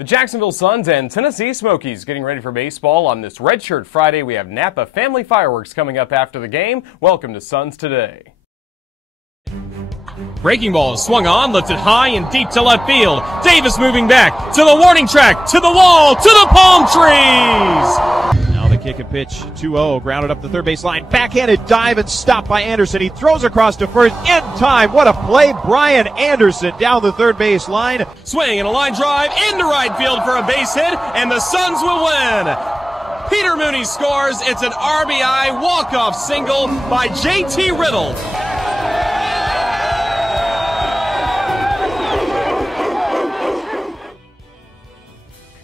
The Jacksonville Suns and Tennessee Smokies getting ready for baseball on this Redshirt Friday. We have Napa Family Fireworks coming up after the game. Welcome to Suns Today. Breaking ball is swung on, lifted high and deep to left field. Davis moving back to the warning track, to the wall, to the palm trees. Now the kick and pitch, 2-0, grounded up the third base line. Backhanded dive and stopped by Anderson. He throws across to first in time. What a play. Brian Anderson down the third base line. Swing and a line drive into right field for a base hit, and the Suns will win. Peter Mooney scores. It's an RBI walk-off single by J.T. Riddle.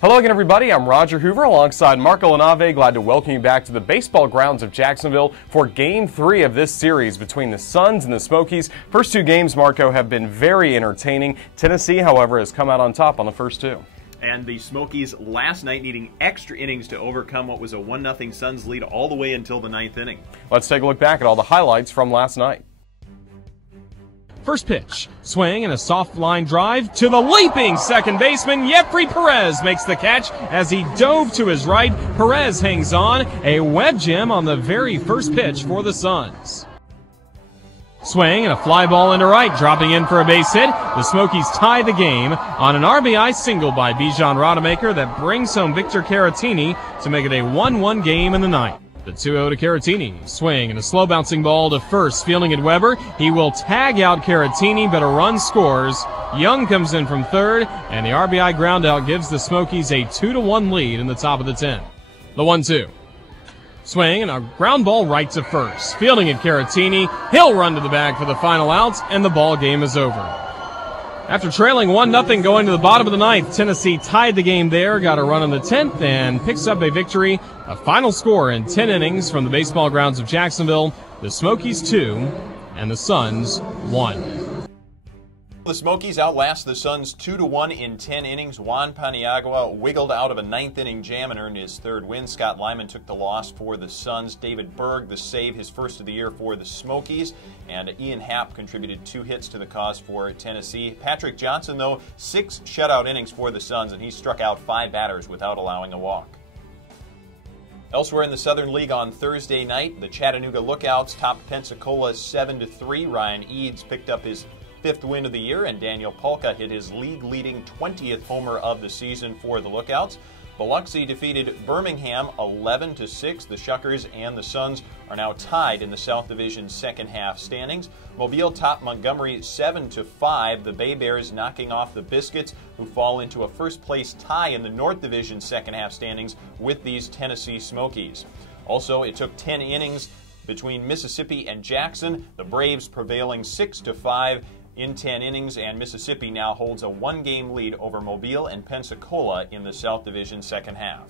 Hello again, everybody. I'm Roger Hoover alongside Marco LaNave. Glad to welcome you back to the Baseball Grounds of Jacksonville for Game 3 of this series between the Suns and the Smokies. First two games, Marco, have been very entertaining. Tennessee, however, has come out on top on the first two. And the Smokies last night needing extra innings to overcome what was a 1-0 Suns lead all the way until the ninth inning. Let's take a look back at all the highlights from last night. First pitch, swing and a soft line drive to the leaping second baseman. Jeffrey Perez makes the catch as he dove to his right. Perez hangs on, a web gem on the very first pitch for the Suns. Swing and a fly ball into right, dropping in for a base hit. The Smokies tie the game on an RBI single by Bijan Rodemaker that brings home Victor Caratini to make it a 1-1 game in the ninth. The 2-0 to Caratini. Swing and a slow bouncing ball to first, fielding it Weber. He will tag out Caratini, but a run scores. Young comes in from third, and the RBI groundout gives the Smokies a 2-1 lead in the top of the 10th. The 1-2. Swing and a ground ball right to first. Fielding it Caratini. He'll run to the bag for the final out, and the ball game is over. After trailing 1-0 going to the bottom of the ninth, Tennessee tied the game there, got a run in the 10th, and picks up a victory. A final score in 10 innings from the Baseball Grounds of Jacksonville. The Smokies 2 and the Suns 1. The Smokies outlast the Suns 2-1 in 10 innings. Juan Paniagua wiggled out of a ninth inning jam and earned his third win. Scott Lyman took the loss for the Suns. David Berg, the save, his first of the year for the Smokies. And Ian Happ contributed 2 hits to the cause for Tennessee. Patrick Johnson, though, 6 shutout innings for the Suns, and he struck out 5 batters without allowing a walk. Elsewhere in the Southern League on Thursday night, the Chattanooga Lookouts topped Pensacola 7-3. Ryan Eads picked up his 5th win of the year, and Daniel Polka hit his league-leading 20th homer of the season for the Lookouts. Biloxi defeated Birmingham 11-6. The Shuckers and the Suns are now tied in the South Division second half standings. Mobile topped Montgomery 7-5. The Bay Bears knocking off the Biscuits, who fall into a first-place tie in the North Division second half standings with these Tennessee Smokies. Also, it took 10 innings between Mississippi and Jackson. The Braves prevailing 6-5 in 10 innings, and Mississippi now holds a 1-game lead over Mobile and Pensacola in the South Division second half.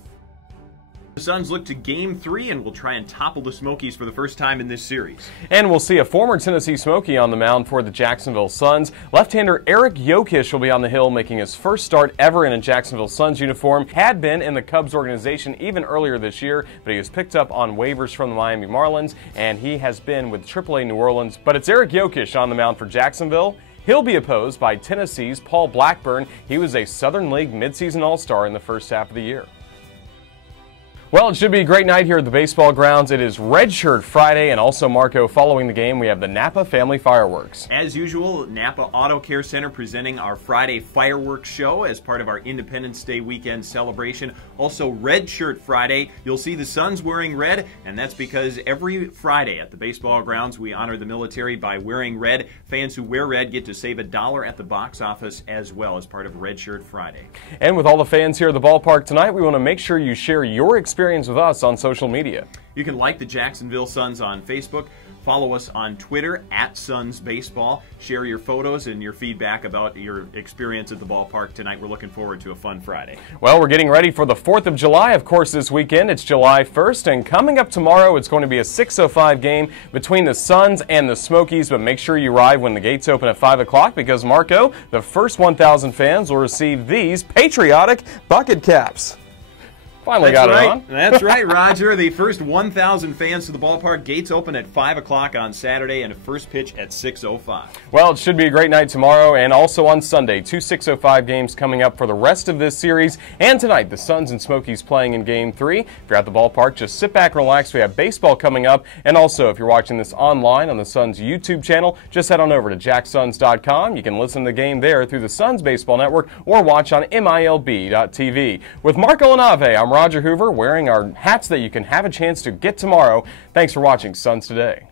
The Suns look to Game 3 and will try and topple the Smokies for the first time in this series. And we'll see a former Tennessee Smoky on the mound for the Jacksonville Suns. Left-hander Eric Jokic will be on the hill, making his first start ever in a Jacksonville Suns uniform. Had been in the Cubs organization even earlier this year, but he was picked up on waivers from the Miami Marlins, and he has been with AAA New Orleans. But it's Eric Jokic on the mound for Jacksonville. He'll be opposed by Tennessee's Paul Blackburn. He was a Southern League midseason All-Star in the first half of the year. Well, it should be a great night here at the Baseball Grounds. It is Redshirt Friday, and also, Marco, following the game, we have the Napa Family Fireworks. As usual, Napa Auto Care Center presenting our Friday fireworks show as part of our Independence Day weekend celebration. Also, Redshirt Friday. You'll see the Suns wearing red, and that's because every Friday at the Baseball Grounds, we honor the military by wearing red. Fans who wear red get to save $1 at the box office as well as part of Redshirt Friday. And with all the fans here at the ballpark tonight, we want to make sure you share your experience with us on social media. You can like the Jacksonville Suns on Facebook, follow us on Twitter @SunsBaseball, share your photos and your feedback about your experience at the ballpark tonight. We're looking forward to a fun Friday. Well, we're getting ready for the 4th of July, of course, this weekend. It's July 1st, and coming up tomorrow, it's going to be a 6:05 game between the Suns and the Smokies, but make sure you arrive when the gates open at 5 o'clock because, Marco, the first 1,000 fans will receive these patriotic bucket caps. Finally got it on. That's right, Roger. The first 1,000 fans to the ballpark. Gates open at 5 o'clock on Saturday and a first pitch at 6:05. Well, it should be a great night tomorrow and also on Sunday. 2 6:05 games coming up for the rest of this series. And tonight, the Suns and Smokies playing in Game 3. If you're at the ballpark, just sit back and relax. We have baseball coming up. And also, if you're watching this online on the Suns YouTube channel, just head on over to jacksuns.com. You can listen to the game there through the Suns Baseball Network or watch on MILB.TV. With Marco LaNave, I'm Roger Hoover, wearing our hats that you can have a chance to get tomorrow. Thanks for watching Suns Today.